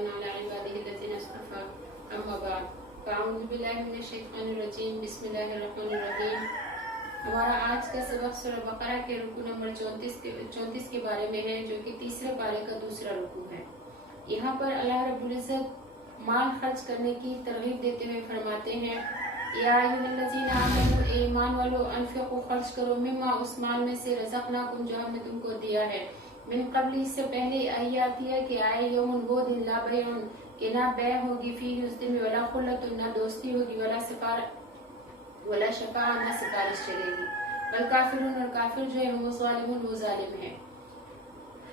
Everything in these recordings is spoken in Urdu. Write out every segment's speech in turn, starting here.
وسلام على عباده الذين اصطفى اما بعد فاعوذ باللہ من الشیطان الرجیم بسم اللہ الرحمن الرحیم۔ ہمارا آج کا سبق سورہ بقرہ کے رکوع نمبر 34 کے بارے میں ہے، جو کہ تیسرے پارے کا دوسرا رکوع ہے۔ یہاں پر اللہ رب العزت مال خرچ کرنے کی ترغیب دیتے ہوئے فرماتے ہیں یا ایھا الذین آمنوا، اے ایمان والو، انفقوا خرچ کرو، مما اس مال میں سے رزقناکم جو ہم نے تم کو دیا ہے، من قبل اس سے پہلے آیاتیہ کہ آئے یوم وہ دن لا بیع کہ نہ بیع ہوگی فیہ اس دن میں، ولا خلۃ نہ دوستی ہوگی، ولا شفاعہ نہ سفارش چلے گی، والکافرون اور کافر جو ہے وہ ظالمون وہ ظالم ہے۔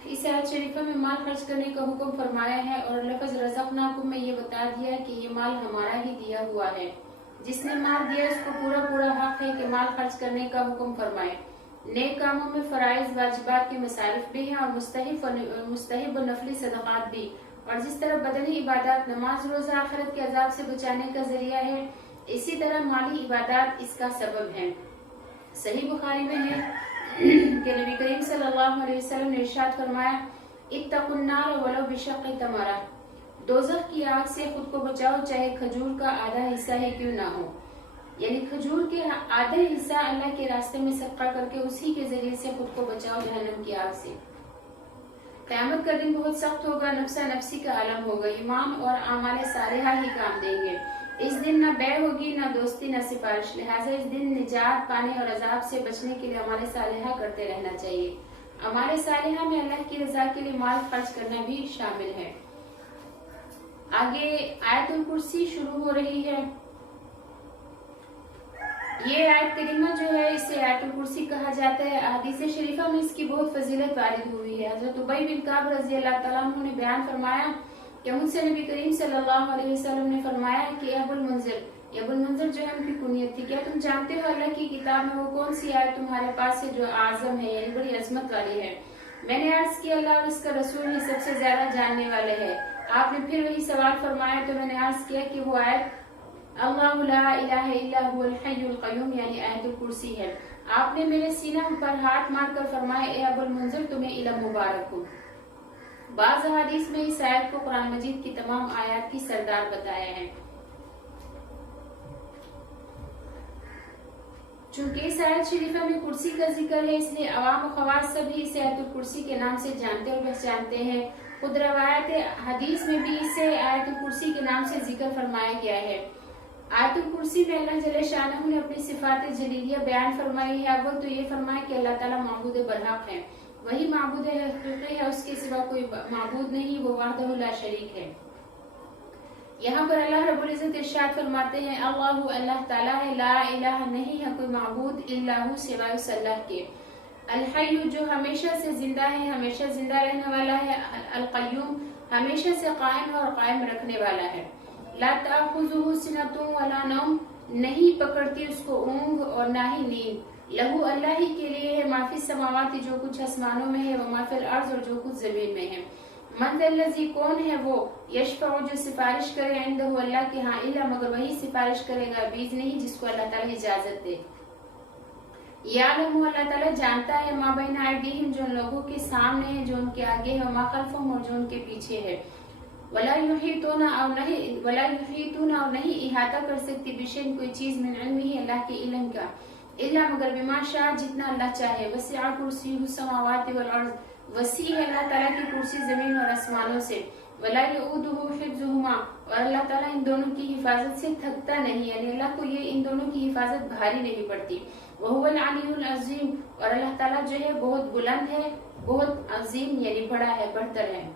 اس آیت شریفہ میں مال خرچ کرنے کا حکم فرمایا ہے اور لفظ رزقناکم میں یہ بتا دیا کہ یہ مال ہمارا ہی دیا ہوا ہے۔ جس نے مال دیا اس کو پورا حق ہے کہ مال خرچ کرنے کا حکم فرمائے۔ نیک کاموں میں فرائض واجبات کے مصارف بھی ہیں اور مستحب و نفلی صدقات بھی، اور جس طرح بدنی عبادات نماز روزہ آخرت کے عذاب سے بچانے کا ذریعہ ہے، اسی طرح مالی عبادات اس کا سبب ہیں۔ صحیح بخاری میں ہے کہ نبی کریم صلی اللہ علیہ وسلم نے ارشاد فرمایا اتقوا النار ولو بشق تمرہ، دوزخ کی آگ سے خود کو بچاؤ چاہے کھجور کا آدھا حصہ ہی کیوں نہ ہو، یعنی کھجور کے آدھے حصہ اللہ کے راستے میں صدقہ کر کے اسی کے ذریعے سے خود کو بچاؤ جہنم کی آگ سے۔ قیامت کا دن بہت سخت ہوگا، نفسا نفسی کا عالم ہوگا، ایمان اور اعمال صالحہ ہی کام دیں گے۔ اس دن نہ بیع ہوگی نہ دوستی نہ سفارش، لہٰذا اس دن نجات پانے اور عذاب سے بچنے کے لیے اعمال صالحہ کرتے رہنا چاہیے۔ اعمال صالحہ میں اللہ کی رضا کے لیے مال خرچ کرنا بھی شامل ہے۔ آگے آیت الکرسی شروع ہو رہی ہے۔ یہ آیت کریمہ جو ہے اسے آیت الکرسی کہا جاتا ہے۔ حدیث شریفہ میں اس کی بہت فضیلت وارد ہوئی ہے۔ حضرت ابی بن کعب رضی اللہ تعالیٰ عنہ نے بیان فرمایا کہ مجھ سے نبی کریم صلی اللہ علیہ وسلم نے فرمایا کہ ابو المنذر جو ہے ان کی کنیت تھی، کیا تم جانتے ہو اللہ کی کتاب میں وہ کون سی آیت تمہارے پاس ہے جو اعظم ہے، یعنی بڑی عظمت والی ہے؟ میں نے عرض کیا اللہ اور اس کا رسول ہی سب سے زیادہ جاننے والے ہیں۔ آپ نے پھر وہی سوال فرمایا تو میں نے عرض کیا کہ وہ آیت اللہ لا الہ الا هو الحی القیوم یعنی آیت الکرسی ہے۔ آپ نے میرے سینہ پر ہاتھ مار کر فرمایا اے ابو المنذر تمہیں علم مبارک ہو۔ بعض احادیث میں اس آیت کو قرآن مجید کی تمام آیات کی سردار بتایا ہے۔ چونکہ اس آیت شریفہ میں کرسی کا ذکر ہے، اس لیے عوام و خواص سبھی اسے آیت الکرسی کے نام سے جانتے اور پہچانتے ہیں۔ خود روایت حدیث میں بھی اسے آیت الکرسی کے نام سے ذکر فرمایا گیا ہے۔ آیت الکرسی میں اللہ جل شانہ نے اپنی صفات جلیلیہ بیان فرمائی ہے۔ اول تو یہ فرمایا کہ اللہ تعالیٰ معبود برحق ہے، وہی معبود حقیقی ہے، اس کے سوا کوئی معبود نہیں، وہ وحدہ لا شریک ہے۔ یہاں پر اللہ رب العزت ارشاد فرماتے ہیں اللہ تعالیٰ ہے، لا الہ نہیں ہے کوئی معبود الا ہو سوائے اس اللہ کے، الحی جو ہمیشہ سے زندہ ہے، ہمیشہ زندہ رہنے والا ہے، القیوم ہمیشہ سے قائم اور قائم رکھنے والا ہے، لا تأخذہ سنۃ ولا نوم نہیں پکڑتی اس کو اونگ اور نہ ہی نیند، لہو اللہ ہی کے لیے ہے، ما فی السماوات جو کچھ آسمانوں میں ہے، وما فی الارض اور جو کچھ زمین میں ہے، من ذا الذی کون ہے وہ، یشفع جو سفارش کرے، عندہ اللہ کے ہاں، الا مگر وہی سفارش کرے گا باذنہ جس کو اللہ تعالیٰ اجازت دے، یعلم اللہ تعالیٰ جانتا ہے ما بین ایدیہم جو ان لوگوں کے سامنے ہے، جو ان کے آگے ہے، وما خلفہم اور جو ان کے پیچھے ہے، ولا یحیطون اور نہیں احاطہ کر سکتی بشیء کوئی چیز من علمہ اللہ کے علم کا، الا مگر بما شاء جتنا اللہ چاہے، وسع کرسیہ السماوات والارض وسیع ہے اللہ تعالیٰ کی کرسی زمین اور آسمانوں سے، ولا یؤودہ حفظہما اور اللہ تعالیٰ ان دونوں کی حفاظت سے تھکتا نہیں، یعنی اللہ کو یہ ان دونوں کی حفاظت بھاری نہیں پڑتی، وہو العلی العظیم اور اللہ تعالیٰ جو ہے بہت بلند ہے، بہت عظیم یعنی بڑا ہے، بڑھتر ہے۔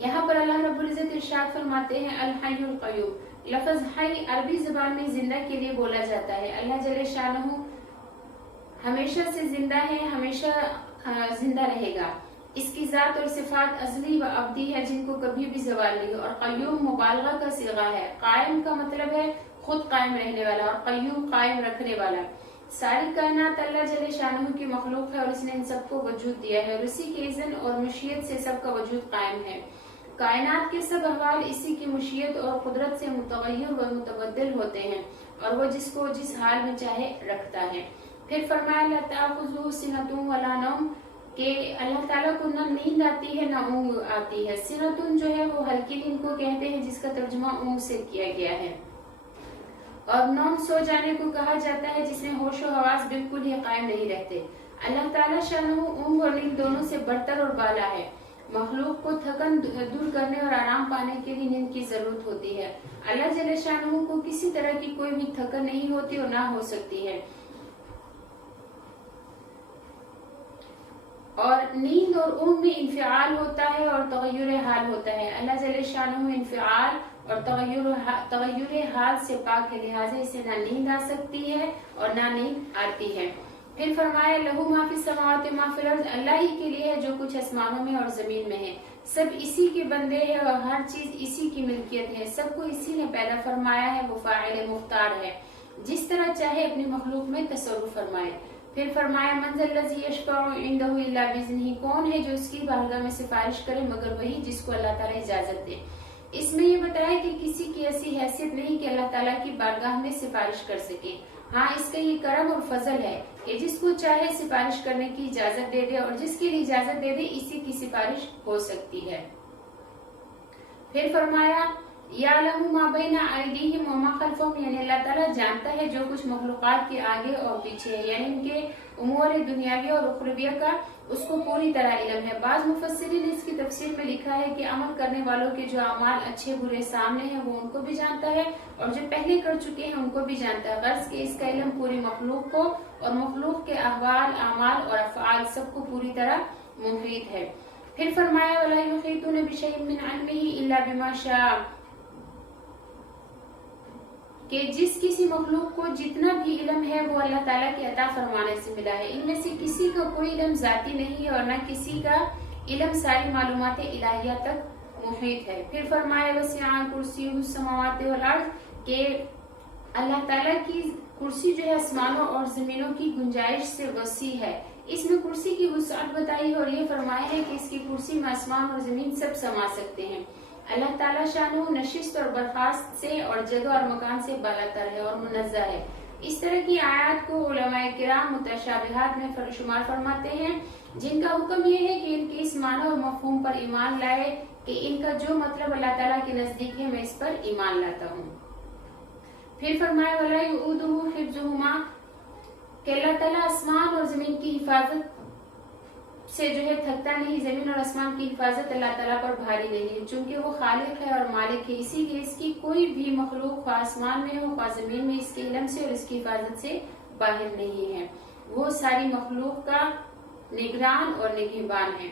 یہاں پر اللہ رب العزت ارشاد فرماتے ہیں الحی القیوم، لفظ حی عربی زبان میں زندہ کے لیے بولا جاتا ہے۔ اللہ جل شانہ ہمیشہ سے زندہ ہے، ہمیشہ زندہ رہے گا، اس کی ذات اور صفات ازلی و ابدی ہے جن کو کبھی بھی زوال نہیں، اور قیوم مبالغہ کا صیغہ ہے، قائم کا مطلب ہے خود قائم رہنے والا، اور قیوم قائم رکھنے والا۔ ساری کائنات اللہ جل شانہ کی مخلوق ہے اور اس نے ان سب کو وجود دیا ہے اور اسی کے اذن اور مشیت سے سب کا وجود قائم ہے۔ کائنات کے سب احوال اسی کی مشیت اور قدرت سے متغیر و متبدل ہوتے ہیں اور وہ جس کو جس حال میں چاہے رکھتا ہے۔ پھر فرمایا لا تأخذہ سنۃ ولا نوم کہ اللہ تعالیٰ کو نہ نیند آتی ہے نہ اونگ آتی ہے. سنتن جو ہے وہ ہلکی نیند کو کہتے ہیں جس کا ترجمہ اونگ سے کیا گیا ہے. اور نوم سو جانے کو کہا جاتا ہے جس میں ہوش و حواس بالکل ہی قائم نہیں رہتے. اللہ تعالیٰ شانہ اونگ اور نیند دونوں سے برتر اور بالا ہے. مخلوق کو تھکن دور کرنے اور آرام پانے کے لیے نیند کی ضرورت ہوتی ہے. اللہ جل شانہ کو کسی طرح کی کوئی بھی تھکن نہیں ہوتی اور نہ ہو سکتی ہے. اور نیند اور اونگ میں انفعال ہوتا ہے اور تغیر حال ہوتا ہے. اللہ جل شانہ انفعال اور تغیر حال سے پاک ہے، لہٰذا اسے نہ نیند آ سکتی ہے اور نہ نیند آتی ہے. پھر فرمایا لہو ما فی السماوات و ما فی الارض، اللہ ہی کے لیے ہے جو کچھ آسمانوں میں اور زمین میں ہے. سب اسی کے بندے ہیں اور ہر چیز اسی کی ملکیت ہے. سب کو اسی نے پیدا فرمایا ہے. وہ فاعل مختار ہے، جس طرح چاہے اپنی مخلوق میں تصرف فرمائے. پھر فرمایا من ذا الذی یشفع عندہ الا باذنہ، کون ہے جو اس کی بارگاہ میں سفارش کرے مگر وہی جس کو اللہ تعالیٰ اجازت دے. اس میں یہ بتایا کہ کسی کی ایسی حیثیت نہیں کہ اللہ تعالیٰ کی بارگاہ میں سفارش کر سکے. ہاں اس کا یہ کرم اور فضل ہے کہ جس کو چاہے سفارش کرنے کی اجازت دے دے اور جس کے لیے اجازت دے دے اسی کی سفارش ہو سکتی ہے. پھر فرمایا یعلم ما بین ایدیہم وما خلفہم، یعنی اللہ تعالیٰ جانتا ہے جو کچھ مخلوقات کے آگے اور پیچھے ہے، یعنی ان کے امور دنیاوی اور اخرویہ کا اس کو پوری طرح علم ہے. بعض مفسرین نے اس کی تفسیر میں لکھا ہے کہ عمل کرنے والوں کے جو اعمال اچھے برے سامنے ہیں وہ ان کو بھی جانتا ہے اور جو پہلے کر چکے ہیں ان کو بھی جانتا ہے. غرض کہ اس کا علم پوری مخلوق کو اور مخلوق کے احوال اعمال اور افعال سب کو پوری طرح محیط ہے. پھر فرمایا ولا یحیطون بشیء من علمہ الا بما شاء، کہ جس کسی مخلوق کو جتنا بھی علم ہے وہ اللہ تعالیٰ کے عطا فرمانے سے ملا ہے. ان میں سے کسی کا کوئی علم ذاتی نہیں ہے اور نہ کسی کا علم ساری معلومات الہیہ تک محیط ہے. پھر فرمایا وسع کرسیہ السماوات والارض، کہ اللہ تعالیٰ کی کرسی جو ہے آسمانوں اور زمینوں کی گنجائش سے وسیع ہے. اس میں کرسی کی وسعت بتائی ہے اور یہ فرمایا ہے کہ اس کی کرسی میں آسمان اور زمین سب سما سکتے ہیں. اللہ تعالیٰ شانہ نشست اور برخاست سے اور جگہ اور مکان سے بالاتر ہے اور منزہ ہے. اس طرح کی آیات کو علماء کرام متشابہات میں شمار فرماتے ہیں، جن کا حکم یہ ہے کہ ان کے اس معنی اور مفہوم پر ایمان لائے کہ ان کا جو مطلب اللہ تعالیٰ کے نزدیک ہے میں اس پر ایمان لاتا ہوں. پھر فرمایا ولا یؤودہ حفظہما، کہ اللہ تعالیٰ آسمان اور زمین کی حفاظت سے جو ہے تھکتا نہیں. زمین اور آسمان کی حفاظت اللہ تعالیٰ پر بھاری نہیں ہے چونکہ وہ خالق ہے اور مالک ہے. اسی لیے اس کی کوئی بھی مخلوق خواہ آسمان میں ہو خواہ زمین میں اس کے علم سے اور اس کی حفاظت سے باہر نہیں ہے. وہ ساری مخلوق کا نگران اور نگہبان ہے.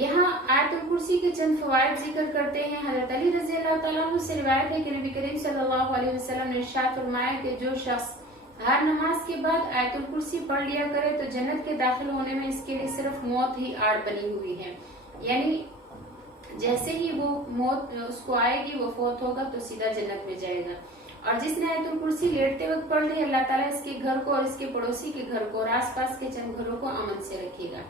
یہاں آیت الکرسی کے چند فوائد ذکر کرتے ہیں. حضرت علی رضی اللہ تعالیٰ عنہ سے روایت ہے کہ نبی کریم صلی اللہ علیہ وسلم نے ارشاد فرمایا کہ جو شخص ہر نماز کے بعد آیت الکرسی پڑھ لیا کرے تو جنت کے داخل ہونے میں اس کے لیے صرف موت ہی آڑ بنی ہوئی ہے. یعنی جیسے ہی وہ موت اس کو آئے گی وہ فوت ہوگا تو سیدھا جنت میں جائے گا. اور جس نے آیت الکرسی لیٹتے وقت پڑھ لی اللہ تعالیٰ اس کے گھر کو اور اس کے پڑوسی کے گھر کو اور آس پاس کے چند گھروں کو امن سے رکھے گا.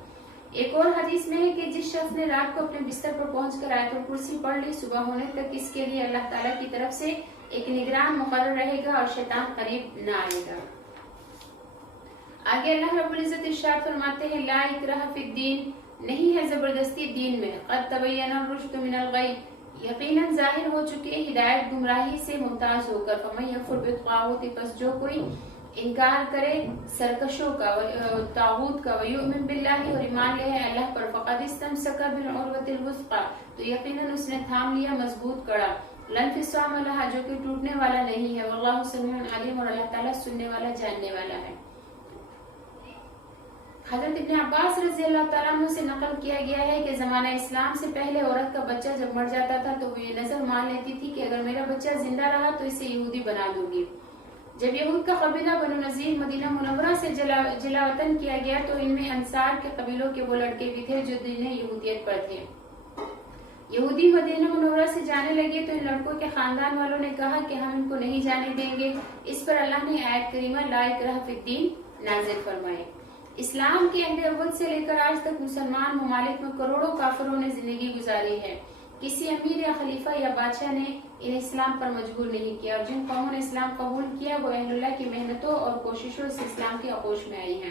ایک اور حدیث میں ہے کہ جس شخص نے رات کو اپنے بستر پر پہنچ کر آیت الکرسی پڑھ لی صبح ہونے تک اس کے لیے اللہ تعالیٰ کی طرف سے ایک نگران مقرر رہے گا اور شیطان قریب نہ آئے گا. آگے اللہ رب العزت ارشاد فرماتے ہیں لا اکراہ فی الدین، نہیں ہے زبردستی دین میں. قد تبین الرشد من الغی، یقیناً ظاہر ہو چکے ہدایت گمراہی سے ممتاز ہو کر. فمن یکفر بالطاغوت، پس جو کوئی انکار کرے سرکشوں کا طاغوت کا، ویؤمن باللہ، اور ایمان لے ہے اللہ پر، فقد استمسک بالعروۃ الوثقی، تو یقیناً اس نے تھام لیا مضبوط کڑا. لا انفصام لہا، جو کہ ٹوٹنے والا نہیں ہے. واللہ سمیع علیم، اور اللہ تعالیٰ سننے والا جاننے والا ہے. حضرت ابن عباس رضی اللہ تعالیٰ عنہ سے نقل کیا گیا ہے کہ زمانہ اسلام سے پہلے عورت کا بچہ جب مر جاتا تھا تو وہ یہ نظر مان لیتی تھی کہ اگر میرا بچہ زندہ رہا تو اسے یہودی بنا دوں گی. جب یہود کا قبیلہ بنو نذیر مدینہ منورہ سے جلا وطن کیا گیا تو ان میں انصار کے قبیلوں کے وہ لڑکے بھی تھے جو دین یہودیت پر تھے. یہودی مدینہ منورہ سے جانے لگے تو ان لڑکوں کے خاندان والوں نے کہا کہ ہم ان کو نہیں جانے دیں گے. اس پر اللہ نے آیت کریمہ لا اکراہ فی الدین نازل فرمائی. اسلام کے عہد اول سے لے کر آج تک مسلمان ممالک میں کروڑوں کافروں نے زندگی گزاری ہے. کسی امیر یا خلیفہ یا بادشاہ نے انہیں اسلام پر مجبور نہیں کیا، اور جن قوموں نے اسلام قبول کیا وہ اہل اللہ کی محنتوں اور کوششوں سے اسلام کے آغوش میں آئی ہیں.